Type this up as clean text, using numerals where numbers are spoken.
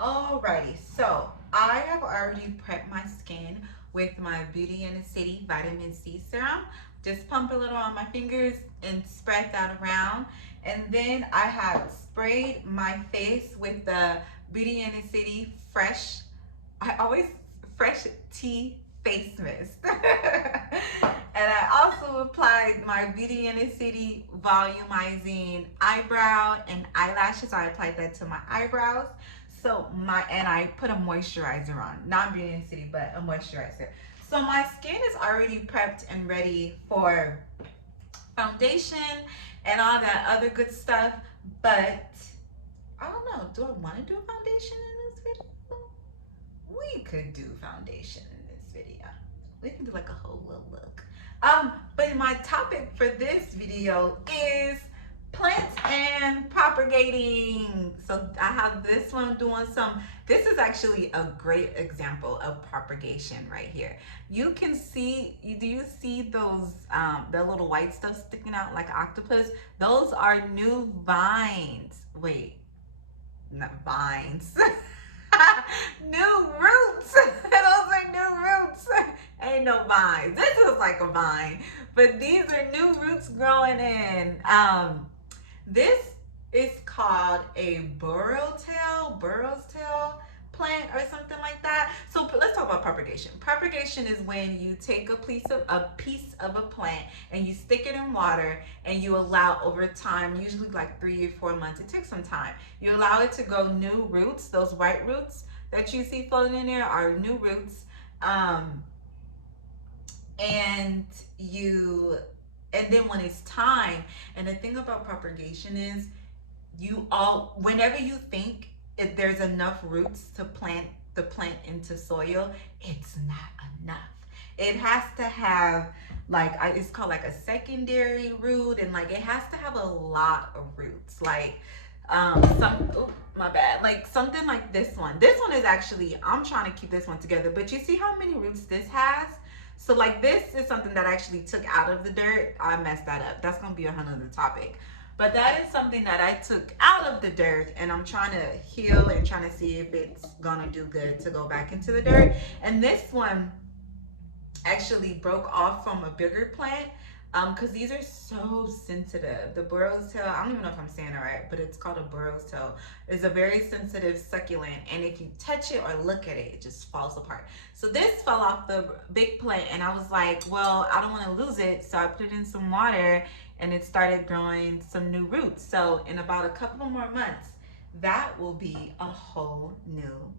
Alrighty, so I have already prepped my skin with my Beauty in the City vitamin C serum. Just pump a little on my fingers and spread that around. And then I have sprayed my face with the Beauty in the City fresh, I always fresh tea face mist. And I also applied my Beauty in the City volumizing eyebrow and eyelashes. I applied that to my eyebrows. And I put a moisturizer on, not Beauty in the City, but a moisturizer. So my skin is already prepped and ready for foundation and all that other good stuff. But I don't know, do I want to do a foundation in this video? We could do foundation in this video. We can do like a whole little look. But my topic for this video is plants and propagating. So I have this one doing this is actually a great example of propagation right here. You can see, do you see those, the little white stuff sticking out like octopus? Those are new vines. Wait, not vines. New roots. Those are new roots. Ain't no vines. This is like a vine, but these are new roots growing in. This is called a Burrows tail plant or something like that. So let's talk about propagation. Propagation is when you take a piece of a plant and you stick it in water and you allow over time, usually like 3 or 4 months. It takes some time. You allow it to grow new roots. Those white roots that you see floating in there are new roots. And then when it's time, and the thing about propagation is whenever you think if there's enough roots to plant the plant into soil, it's not enough. It has to have it's called like a secondary root, and like it has to have a lot of roots. Like my bad. Like something like this one. This one is actually, I'm trying to keep this one together, but you see how many roots this has? So like this is something that I actually took out of the dirt. I messed that up. That's gonna be another topic. But that is something that I took out of the dirt, and I'm trying to heal and trying to see if it's gonna do good to go back into the dirt. And this one actually broke off from a bigger plant, because these are so sensitive. The Burrows tail, I don't even know if I'm saying it right, but it's called a Burrows tail. It's a very sensitive succulent, and if you touch it or look at it, it just falls apart. So this fell off the big plant, and I was like, well, I don't want to lose it, so I put it in some water, and it started growing some new roots. So in about a couple more months, that will be a whole new